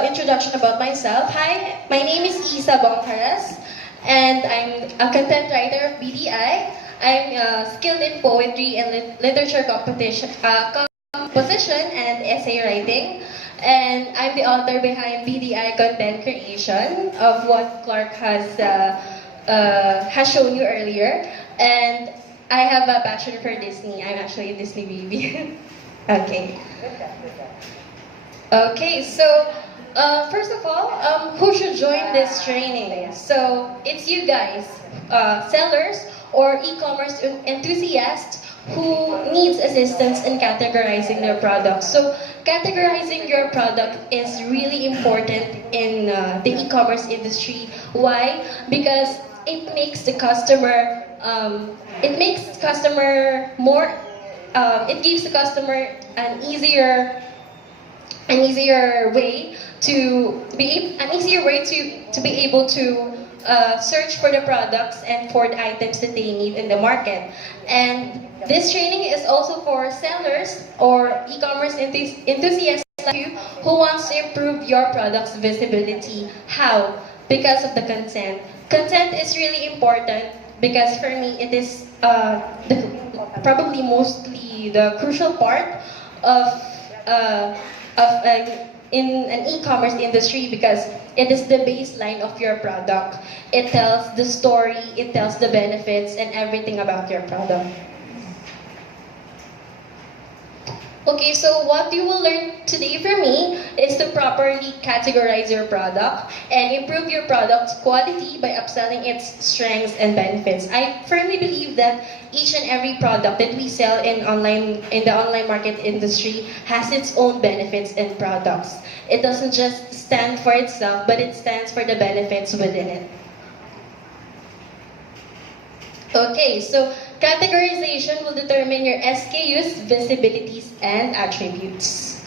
introduction about myself. Hi, my name is Isa Bongharas, and I'm a content writer of BDI. I'm skilled in poetry and literature composition and essay writing. And I'm the author behind BDI Content Creation of what Clark has shown you earlier. And I have a passion for Disney. I'm actually a Disney baby. Okay. Okay, so first of all, who should join this training? So it's you guys, sellers or e-commerce enthusiasts who needs assistance in categorizing their products. So categorizing your product is really important in the e-commerce industry. Why? Because it makes the customer, it gives the customer an easier way to be able to search for the products and for the items that they need in the market. And this training is also for sellers or e-commerce enthusiasts like you who wants to improve your product's visibility. How? Because of the content. Content is really important because for me it is probably mostly the crucial part of in an e-commerce industry because it is the baseline of your product. It tells the story, it tells the benefits and everything about your product. Okay, so what you will learn today from me is to properly categorize your product and improve your product's quality by upselling its strengths and benefits. I firmly believe that each and every product that we sell in the online market industry has its own benefits and products. It doesn't just stand for itself, but it stands for the benefits within it. Okay, so categorization will determine your SKUs, visibilities, and attributes.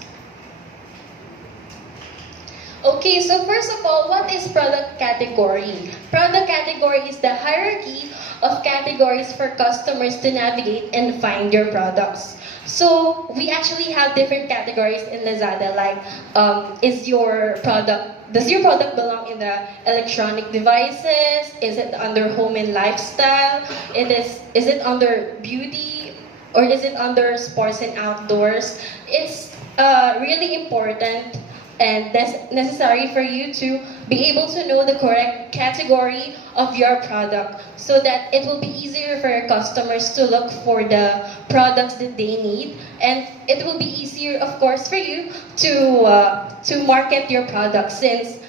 Okay, so first of all, what is product category? Product category is the hierarchy of categories for customers to navigate and find your products. So we actually have different categories in LAZADA, like does your product belong in the electronic devices? Is it under home and lifestyle? Is it under beauty? Or is it under sports and outdoors? It's really important and necessary for you to be able to know the correct category of your product so that it will be easier for your customers to look for the products that they need, and it will be easier, of course, for you to market your product since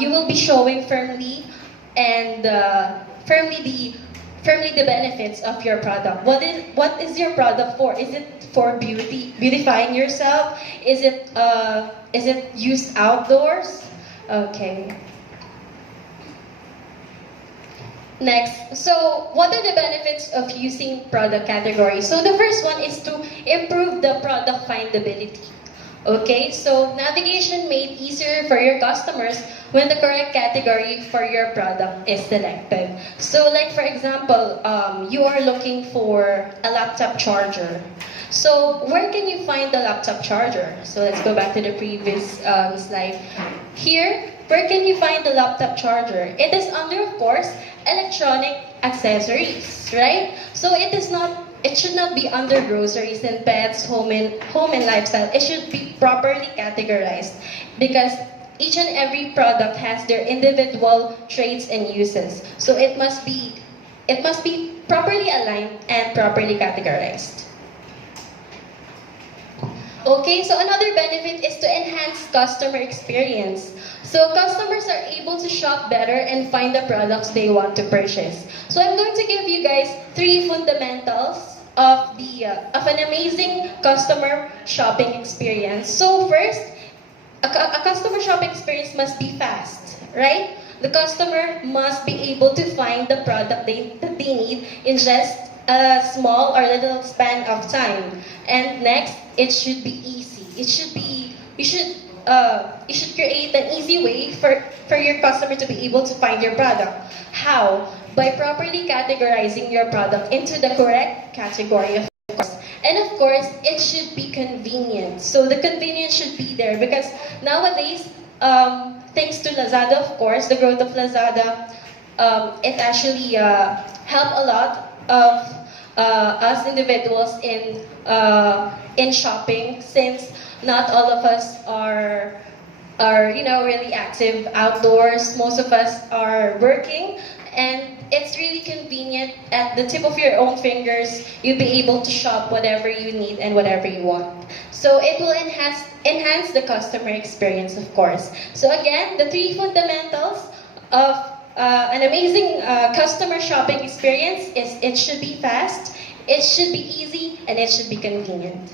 you will be showing firmly the benefits of your product. What is your product for? Is it for beautifying yourself? Is it used outdoors? Okay. Next, so what are the benefits of using product categories? So the first one is to improve the product findability. Okay, so navigation made easier for your customers when the correct category for your product is selected. So like for example, you are looking for a laptop charger. So where can you find the laptop charger? So let's go back to the previous slide. Here, where can you find the laptop charger? It is under, of course, electronic accessories, right? So it should not be under groceries and pets, home and lifestyle. It should be properly categorized because each and every product has their individual traits and uses. So it must be properly aligned and properly categorized. Okay, so another benefit is to enhance customer experience. So customers are able to shop better and find the products they want to purchase. So I'm going to give you guys 3 fundamentals of an amazing customer shopping experience. So first, a customer shopping experience must be fast, right? The customer must be able to find the product that they need in just a small or little span of time. And next, it should be easy. You should create an easy way for your customer to be able to find your product. How? By properly categorizing your product into the correct category, of course. And of course, it should be convenient. So the convenience should be there because nowadays, thanks to Lazada, of course, the growth of Lazada, it actually helped a lot of us individuals in shopping, since not all of us are really active outdoors. Most of us are working, and it's really convenient. At the tip of your own fingers, you'll be able to shop whatever you need and whatever you want. So it will enhance the customer experience, of course. So again, the three fundamentals of an amazing customer shopping experience is it should be fast, it should be easy, and it should be convenient.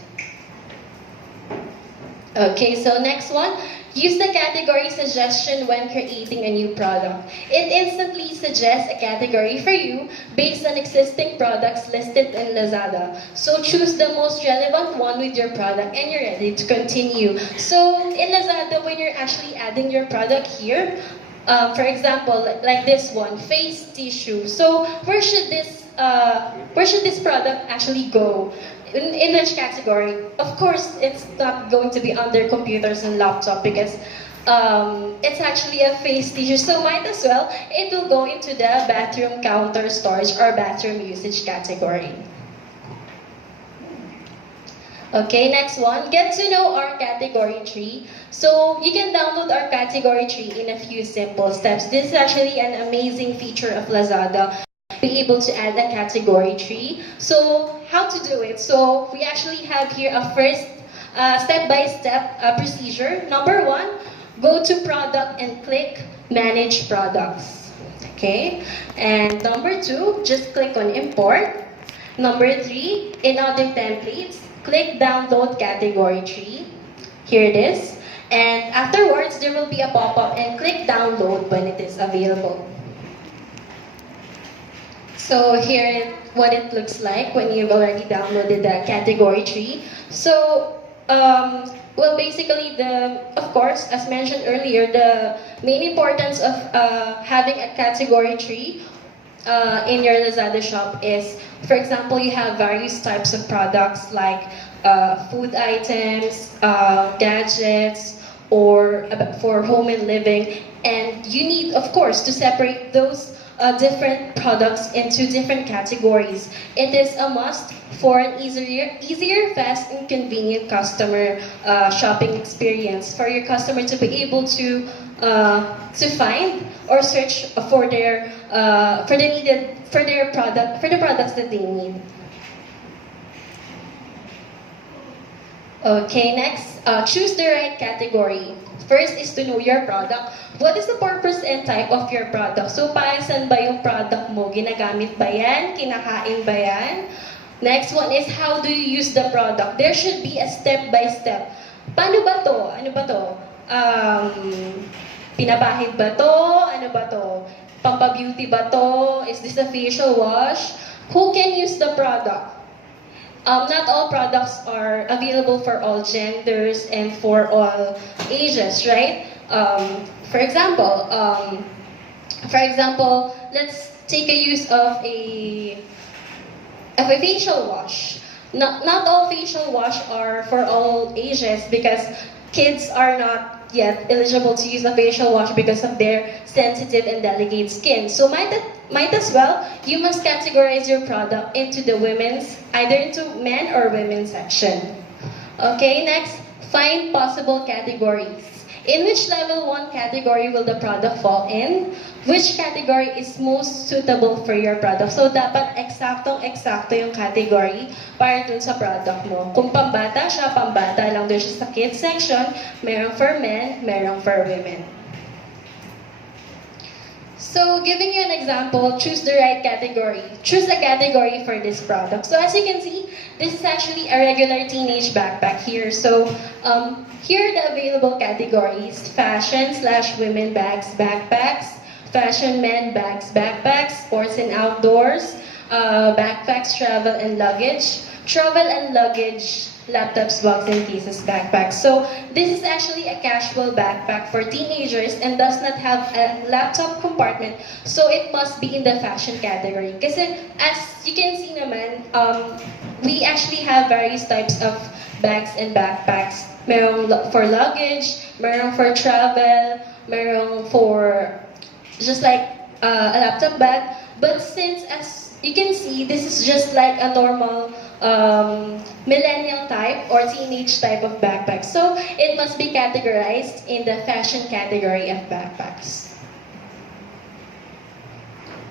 Okay, so next one. Use the category suggestion when creating a new product. It instantly suggests a category for you based on existing products listed in Lazada. So choose the most relevant one with your product and you're ready to continue. So in Lazada, when you're actually adding your product here, for example, like this one, face tissue. So where should this product actually go? In which category? Of course, it's not going to be under computers and laptop because it's actually a face tissue. So might as well, it will go into the bathroom counter storage or bathroom usage category. Okay, next one. Get to know our category tree. So you can download our category tree in a few simple steps. This is actually an amazing feature of Lazada. Be able to add a category tree. So how to do it? So we actually have here a first step-by-step procedure. Number one, go to product and click manage products. Okay, and number two, just click on import. Number three, in other templates, click download category tree. Here it is. And afterwards, there will be a pop-up and click download when it is available. So here what it looks like when you've already downloaded the category tree. So, well, basically, of course, as mentioned earlier, the main importance of having a category tree in your Lazada shop is, for example, you have various types of products like food items, gadgets, or for home and living, and you need, of course, to separate those different products into different categories. It is a must for an easier, fast, and convenient customer shopping experience for your customer to be able to find or search for the products that they need. Okay, next, choose the right category. First is to know your product. What is the purpose and type of your product? So, para saan ba yung product mo? Ginagamit ba yan? Kinakain ba yan? Next one is, how do you use the product? There should be a step-by-step. Paano ba to? Ano ba to? Pinabahid ba to? Ano ba to? Pampa-beauty ba to? Is this a facial wash? Who can use the product? Not all products are available for all genders and for all ages, right? For example, let's take a use of a facial wash. Not all facial wash are for all ages because kids are not yet eligible to use a facial wash because of their sensitive and delicate skin. So might as well, you must categorize your product into the either into men or women section. Okay, next, find possible categories. In which level 1 category will the product fall in? Which category is most suitable for your product? So, dapat eksaktong-eksakto yung category para dun sa product mo. Kung pambata siya, pambata lang dun siya sa kids section, merong for men, merong for women. So, giving you an example, choose the right category. Choose a category for this product. So, as you can see, this is actually a regular teenage backpack here. So, here are the available categories: fashion/women bags, backpacks, fashion men bags, backpacks, sports and outdoors, backpacks, travel and luggage, laptops, bags, and cases backpack. So this is actually a casual backpack for teenagers and does not have a laptop compartment. So it must be in the fashion category. Kasi as you can see naman, we actually have various types of bags and backpacks. Merong for luggage, merong for travel, merong for just like a laptop bag. But since, as you can see, this is just like a normal millennial type or teenage type of backpack. So it must be categorized in the fashion category of backpacks.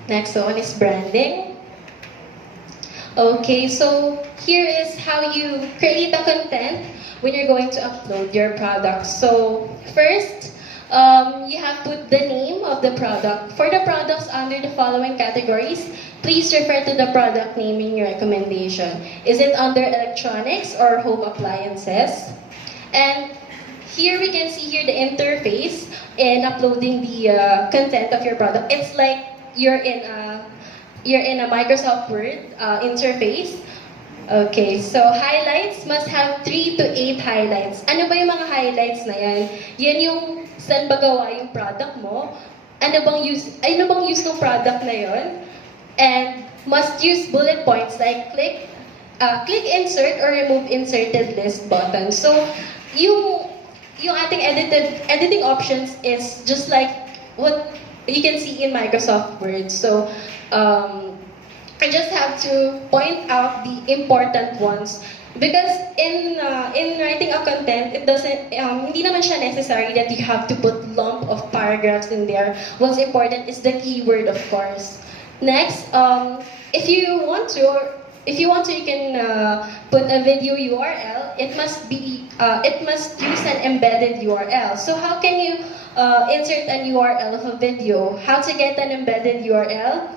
Next one is branding. Okay, so here is how you create a content when you're going to upload your product. So first, you have put the name of the product. For the products under the following categories, please refer to the product name in your recommendation. Is it under electronics or home appliances? And here we can see here the interface in uploading the content of your product. It's like you're in a Microsoft Word interface. Okay, so highlights must have 3 to 8 highlights. Ano ba yung mga highlights na yan? Yan yung saan ba gawa yung product mo? Ano bang use ng product na yon? And must use bullet points like click insert or remove inserted list button. So yung ating editing options is just like what you can see in Microsoft Word. So I just have to point out the important ones because in writing a content, it doesn't hindi naman siya necessary that you have to put lump of paragraphs in there. What's important is the keyword, of course. Next, if you want to, you can put a video URL. It must use an embedded URL. So how can you insert an URL of a video? How to get an embedded URL?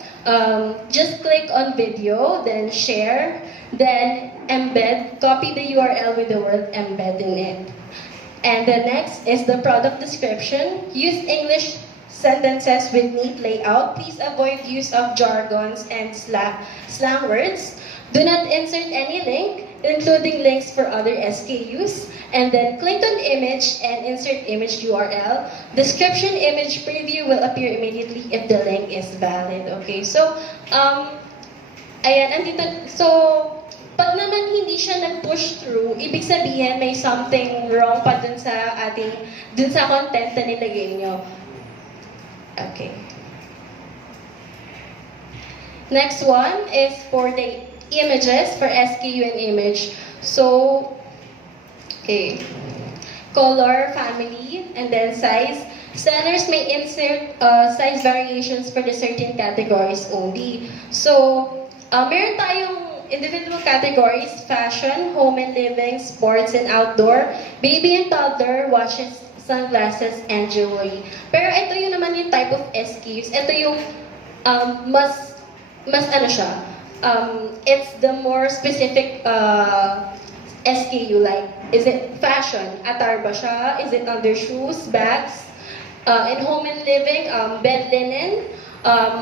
Just click on video, then share, then embed. Copy the URL with the word embed in it. And the next is the product description. Use English sentences with neat layout. Please avoid use of jargons and slang words. Do not insert any link, including links for other SKUs. And then click on image and insert image URL. Description image preview will appear immediately if the link is valid. Okay, so ayan, andito. So pag naman hindi siya nag-push through, ibig sabihin may something wrong pa dun sa content na nilagay nyo. Okay. Next one is for the images, for SKU and image. So, okay. Color, family, and then size. Sellers may insert size variations for the certain categories only. So, meron tayong individual categories: fashion, home and living, sports and outdoor, baby and toddler, watches, sunglasses, and jewelry. Pero ito yung naman yung type of SKUs. Ito yung mas ano siya. It's the more specific SKU, like, is it fashion? Attire ba siya? Is it under shoes, bags? In home and living, bed linen,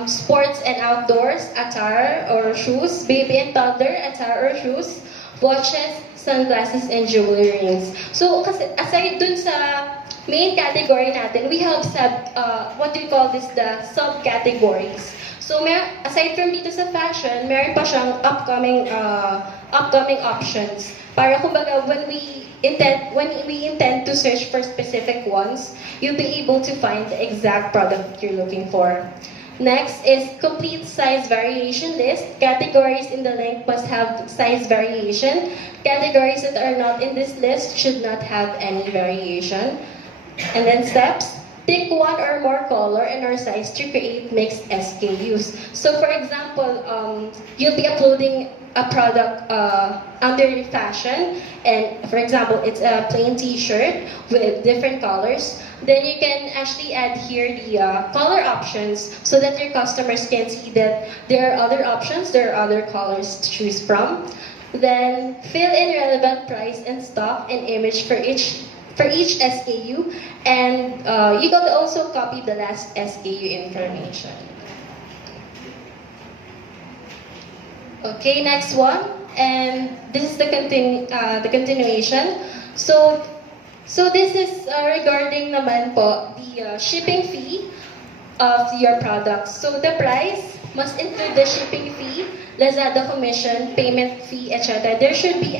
sports and outdoors, attire or shoes, baby and toddler, attire or shoes, watches, sunglasses, and jewelry rings. So, kasi aside dun sa main category natin, we have what do you call this, the subcategories. So, aside from dito sa fashion, meron pa siyang upcoming options. Para kumbaga, when we intend to search for specific ones, you'll be able to find the exact product that you're looking for. Next is complete size variation list. Categories in the link must have size variation. Categories that are not in this list should not have any variation. And then steps. Pick one or more color and or size to create mixed SKUs. So for example, you'll be uploading a product under fashion, and for example, it's a plain t-shirt with different colors. Then you can actually add here the color options so that your customers can see that there are other options, there are other colors to choose from. Then fill in relevant price and stock and image for each SKU, and you can also copy the last SKU information. Okay, next one, and this is the continuation. So this is regarding naman po the shipping fee of your products. So the price must include the shipping fee, LAZADA commission, payment fee, etc. There should be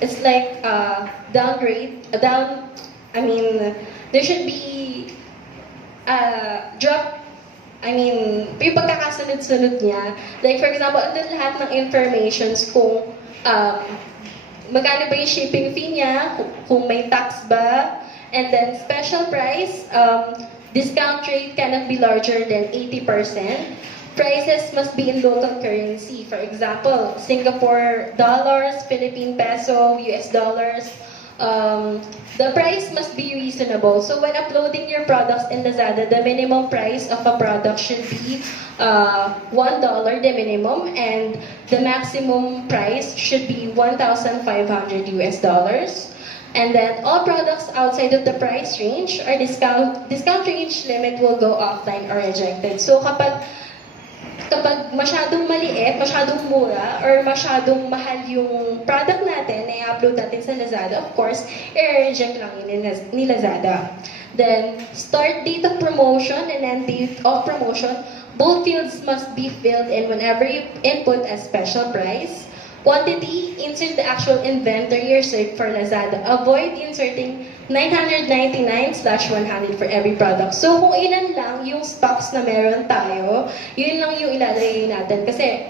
it's like downgrade, I mean, there should be drop, I mean, yung pagkakasunod-sunod niya. Like for example, andun lahat ng informations kung magkano ba yung shipping fee niya, kung may tax ba, and then special price, discount rate cannot be larger than 80%. Prices must be in local currency. For example, Singapore dollars, Philippine peso, US dollars. The price must be reasonable. So when uploading your products in Lazada, the minimum price of a product should be $1, the minimum, and the maximum price should be 1,500 US dollars. And then all products outside of the price range or discount range limit will go offline or rejected. So kapag masyadong maliit, masyadong mura, or masyadong mahal yung product natin na i-upload natin sa Lazada, of course, i-reject lang yun ni Lazada. Then, start date of promotion and end date of promotion, both fields must be filled in whenever you input a special price. Quantity, insert the actual inventory or search for Lazada. Avoid inserting 999/100 for every product. So kung ilan lang yung stocks na meron tayo, yun lang yung ilalagay natin. Kasi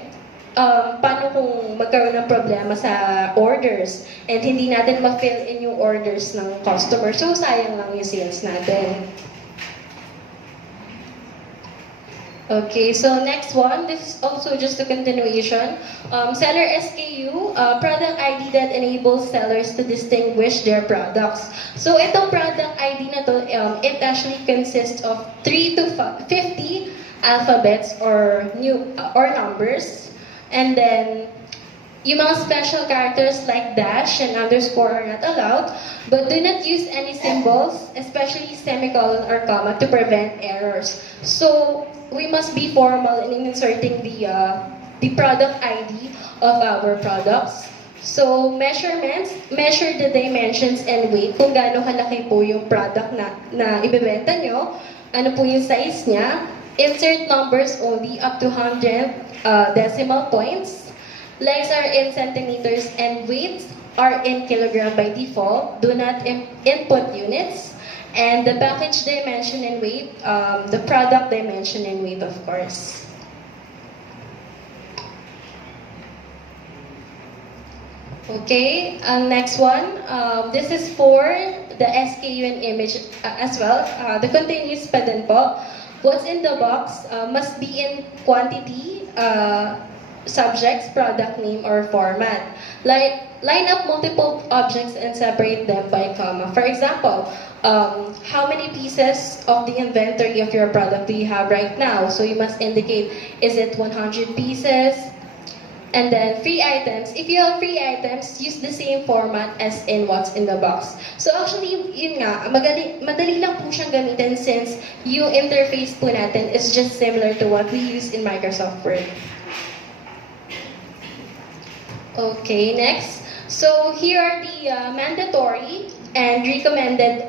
paano kung magkaroon ng problema sa orders and hindi natin ma-fill in yung orders ng customer. So sayang lang yung sales natin. Okay, so next one, this is also just a continuation. Seller SKU, product ID that enables sellers to distinguish their products. So itong product ID na to, it actually consists of 3 to 50 alphabets or numbers. And then, yung mga special characters like dash and underscore are not allowed, but do not use any symbols, especially semicolon or comma, to prevent errors. So, we must be formal in inserting the product ID of our products. So, measurements, measure the dimensions and weight, kung gaano kalaki po yung product na ibebenta nyo, ano po yung size niya. Insert numbers only up to 100 decimal points. Lengths are in centimeters and weights are in kilogram by default. Do not input units. And the package dimension and weight, the product dimension and weight, of course. Okay, next one. This is for the SKU and image as well. The continuous pa din po. What's in the box must be in quantity, subjects, product name, or format. Line up multiple objects and separate them by comma. For example, how many pieces of the inventory of your product do you have right now? So you must indicate, is it 100 pieces? And then free items. If you have free items, use the same format as in what's in the box. So actually, yun nga, madali lang po siyang gamitin since yung interface po natin is just similar to what we use in Microsoft Word. Okay, next. So here are the mandatory and recommended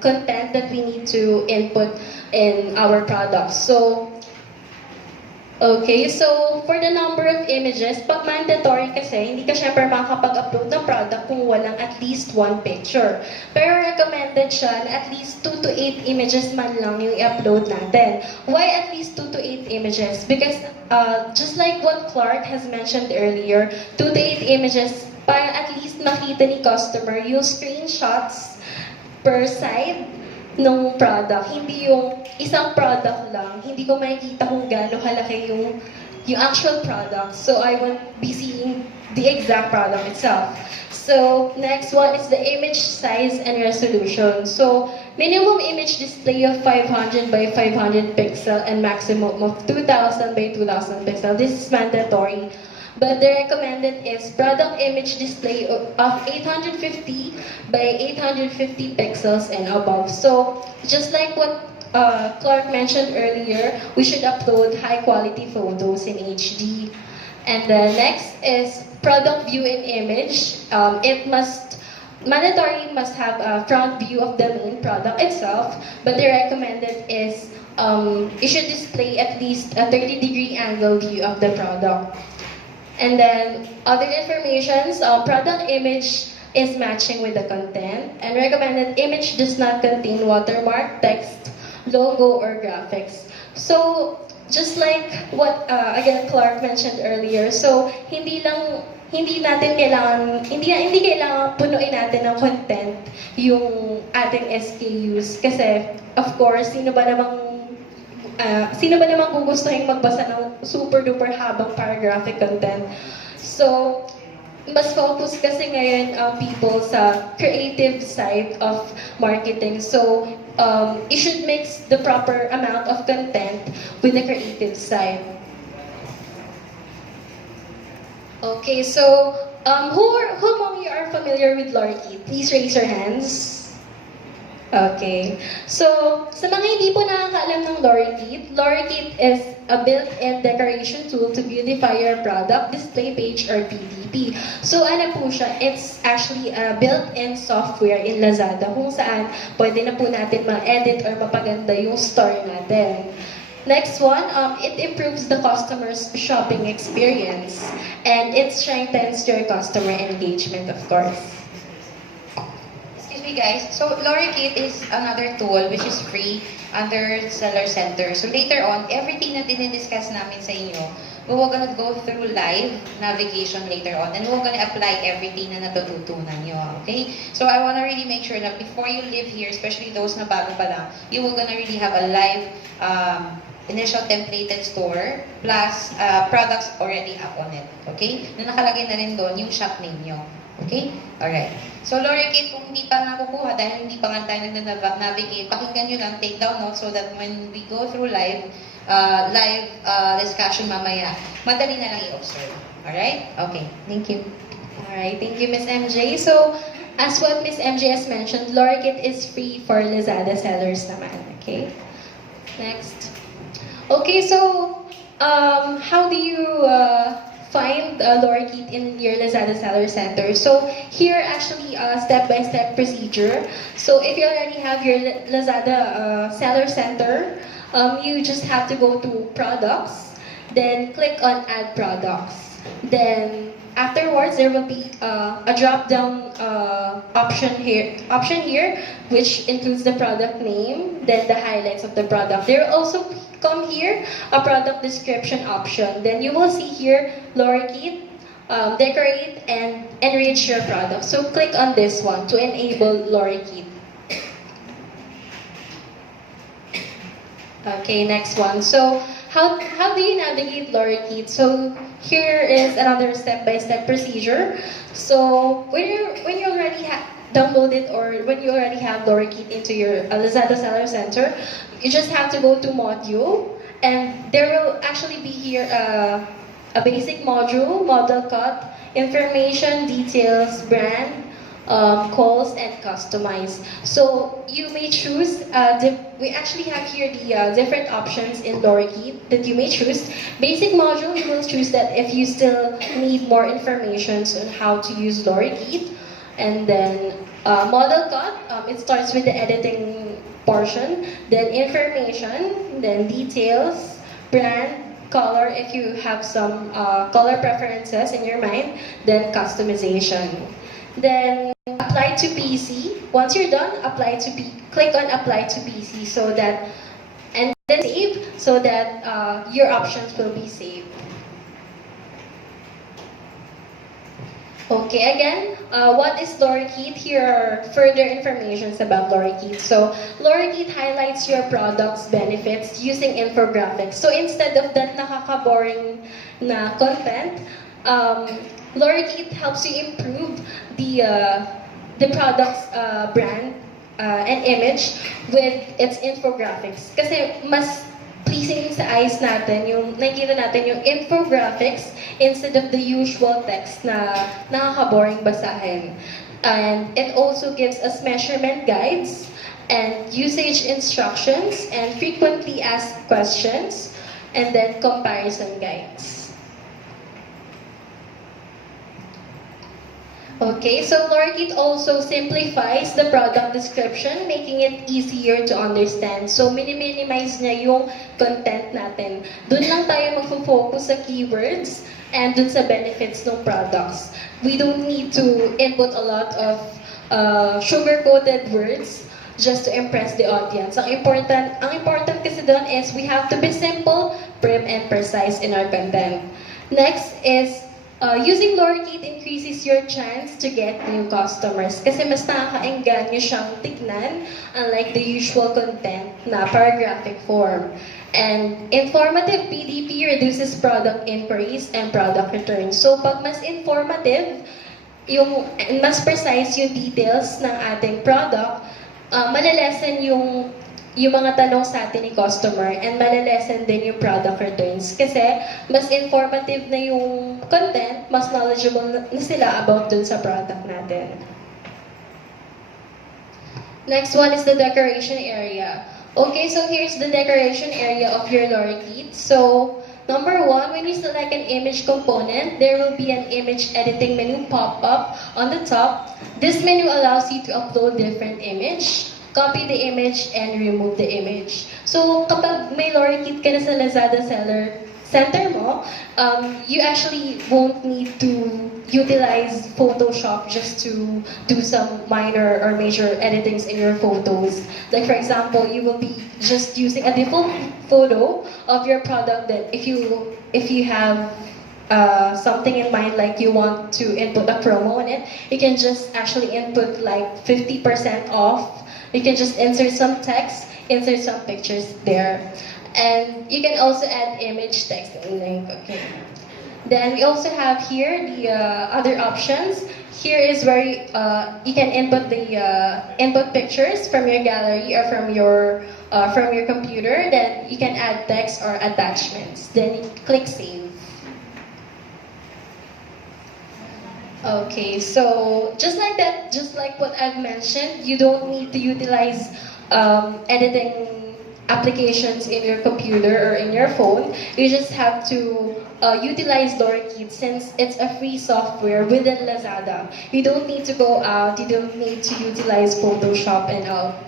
content that we need to input in our products. So, okay, so for the number of images, pag mandatory kasi, hindi ka syempre makakapag-upload ng product kung walang at least one picture. Pero recommended siya na at least 2 to 8 images man lang yung i-upload natin. Why at least 2 to 8 images? Because just like what Clark has mentioned earlier, 2 to 8 images para at least makita ni customer yung screenshots per side ng product, hindi yung isang product lang, hindi ko makikita kung gaano kalaki yung actual product. So I won't be seeing the exact product itself. So next one is the image size and resolution. So minimum image display of 500 by 500 pixel and maximum of 2000 by 2000 pixel. This is mandatory. But the recommended is product image display of 850 by 850 pixels and above. So, just like what Clark mentioned earlier, we should upload high quality photos in HD. And the next is product view in image. Mandatory must have a front view of the main product itself, but the recommended is it should display at least a 30-degree angle view of the product. And then other informations, product image is matching with the content, and recommended image does not contain watermark, text, logo, or graphics. So, just like what again Clark mentioned earlier, so hindi natin kailangan hindi kailangan punuin natin ng content yung ating SKUs kasi of course sino ba namang gugustuhin magbasa ng super duper habang paragraphic content. So mas focus kasi ngayon ang people sa creative side of marketing. So, you should mix the proper amount of content with the creative side. Okay, so who among you are familiar with Lorkit? Please raise your hands. Okay. So, sa mga hindi po nakakaalam ng Lorkit is a built-in decoration tool to beautify your product, display page, or PDP. So, ano po siya? It's actually a built-in software in LAZADA kung saan pwede na po natin ma-edit or mapaganda yung store natin. Next one, it improves the customer's shopping experience and it strengthens your customer engagement, of course. Guys, so Lorkit is another tool which is free under Seller Center. So later on, everything na dinidiscuss namin sa inyo, we're gonna go through live navigation later on and we're gonna apply everything na natututunan nyo, okay? So I wanna really make sure that before you leave here, especially those na bago pa lang, you will gonna really have a live initial templated store plus products already up on it, okay? Na nakalagay na rin doon yung shop name nyo. Okay? Alright. So, Lorkit, kung hindi pa nakukuha dahil hindi pa nga tayo nag-navigate, pakinggan nyo lang, take down notes so that when we go through live discussion mamaya, madali na lang i-observe. Alright? Okay. Thank you. Alright. Thank you, Ms. MJ. So, as what Ms. MJ has mentioned, Lorkit is free for Lazada sellers naman. Okay? Next. Okay, so, how do you find Lorkit in your Lazada Seller Center? So here actually a step-by-step procedure. So if you already have your Lazada Seller Center, you just have to go to products, then click on add products. Then afterwards there will be a drop-down option here which includes the product name, then the highlights of the product. There will also come here a product description option. Then you will see here Lorkit, decorate and enrich your product. So click on this one to enable Lorkit. Okay, next one. So how do you navigate Lorkit? So here is another step-by-step procedure. So when you already have downloaded or when you already have Lorkit into your Lazada Seller Center, you just have to go to module, and there will actually be here a basic module, model cut, information, details, brand, calls, and customize. So you may choose, we actually have here the different options in Lorkit that you may choose. Basic module, you will choose that if you still need more information on how to use Lorkit. And then model cut, it starts with the editing portion, then information, then details, brand, color if you have some color preferences in your mind, then customization. Then apply to PC. Once you're done, click on apply to PC so that, and then save so that your options will be saved. Okay, again, what is Lorkit? Here are further information about Lorkit. So, Lorkit highlights your product's benefits using infographics. So, instead of that nakaka-boring na content, Lorkit helps you improve the product's brand and image with its infographics. Kasi mas pleasing sa eyes natin, yung nakikita natin yung infographics instead of the usual text na nakaka-boring basahin. And it also gives us measurement guides and usage instructions and frequently asked questions and then comparison guides. Okay, so Lorkit also simplifies the product description, making it easier to understand. So, minimize niya yung content natin. Doon lang tayo magfo-focus sa keywords and dun sa benefits ng products. we don't need to input a lot of sugar-coated words just to impress the audience. Ang important kasi doon is we have to be simple, prim, and precise in our content. Next is using lowercase increases your chance to get new customers kasi mas nakakaengganyo siyang tignan unlike the usual content na paragraphic form. And informative PDP reduces product inquiries and product returns. So pag mas informative, mas precise yung details ng ating product, malalesen yung mga tanong sa atin ni customer and malalesen din yung product returns. Kasi mas informative na yung content, mas knowledgeable na sila about dun sa product natin. Next one is the decoration area. Okay, so here's the decoration area of your lorikeet. So, number one, when you select an image component, there will be an image editing menu pop up on the top. This menu allows you to upload different image, copy the image, and remove the image. So, kapag may lorikeet ka na sa Lazada seller center mo, you actually won't need to utilize Photoshop just to do some minor or major editings in your photos. Like for example, you will be just using a default photo of your product that if you have something in mind, like you want to input a promo on it, you can just actually input like 50% off. You can just insert some text, insert some pictures there. And you can also add image, text, and link. Okay. Then we also have here the other options. Here is where you can input the input pictures from your gallery or from your computer. Then you can add text or attachments. Then you click save. Okay, so just like that, just like what I've mentioned, you don't need to utilize editing applications in your computer or in your phone. You just have to utilize lorikeet since it's a free software within Lazada. You don't need to go out, you don't need to utilize Photoshop and all.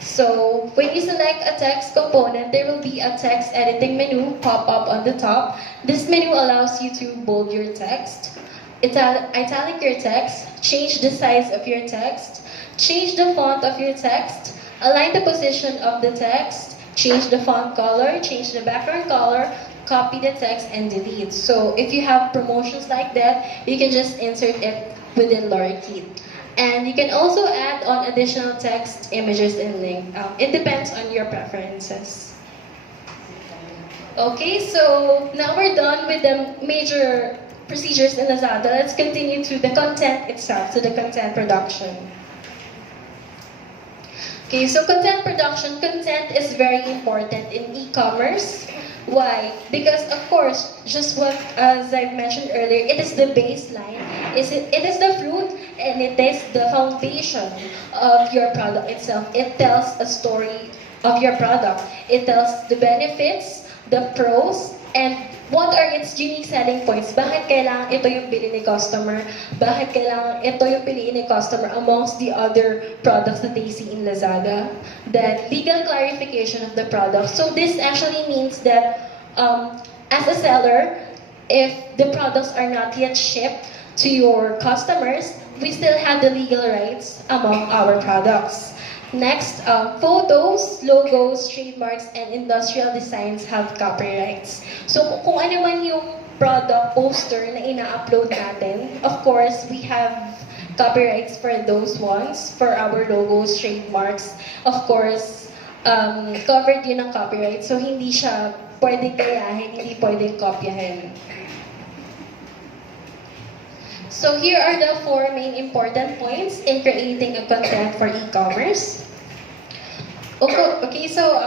So when you select a text component, there will be a text editing menu pop up on the top. This menu allows you to bold your text, italic your text, change the size of your text, change the font of your text, align the position of the text, change the font color, change the background color, copy the text, and delete. So if you have promotions like that, you can just insert it within lorikeet. And you can also add on additional text, images, and link. It depends on your preferences. Okay, so now we're done with the major procedures in Lazada. Let's continue to the content itself, to the content production. Okay, so content production, content is very important in e-commerce. Why? Because of course, just what as I've mentioned earlier, it is the baseline. It is the fruit and it is the foundation of your product itself. It tells a story of your product. It tells the benefits, the pros, and what are its unique selling points? Bakit kailangan ito yung pili ni customer? Bakit kailangan ito yung piliin ni customer amongst the other products that they see in Lazada? That legal clarification of the product. So this actually means that as a seller, if the products are not yet shipped to your customers, we still have the legal rights among our products. Next, photos, logos, trademarks, and industrial designs have copyrights. So kung ano man yung product poster na ina-upload natin, of course, we have copyrights for those ones, for our logos, trademarks. Of course, covered yun ng copyright. So hindi siya pwedeng gayahin, hindi pwedeng kopyahin. So here are the 4 main important points in creating a content for e-commerce. Okay, so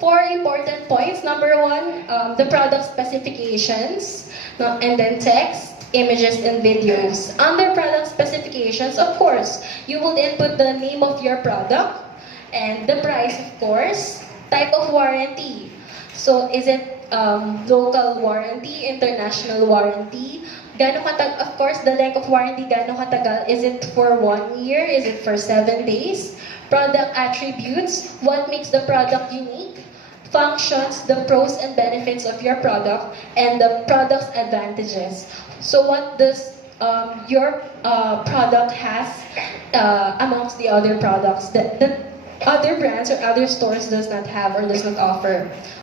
4 important points. Number 1, the product specifications, and then text, images, and videos. Under product specifications, of course, you will input the name of your product, and the price, of course, type of warranty. So is it local warranty, international warranty? Of course, the length of warranty, gaano katagal? Is it for 1 year? Is it for 7 days? Product attributes, what makes the product unique? Functions, the pros and benefits of your product, and the product's advantages. So what does your product has amongst the other products that other brands or other stores does not have or does not offer.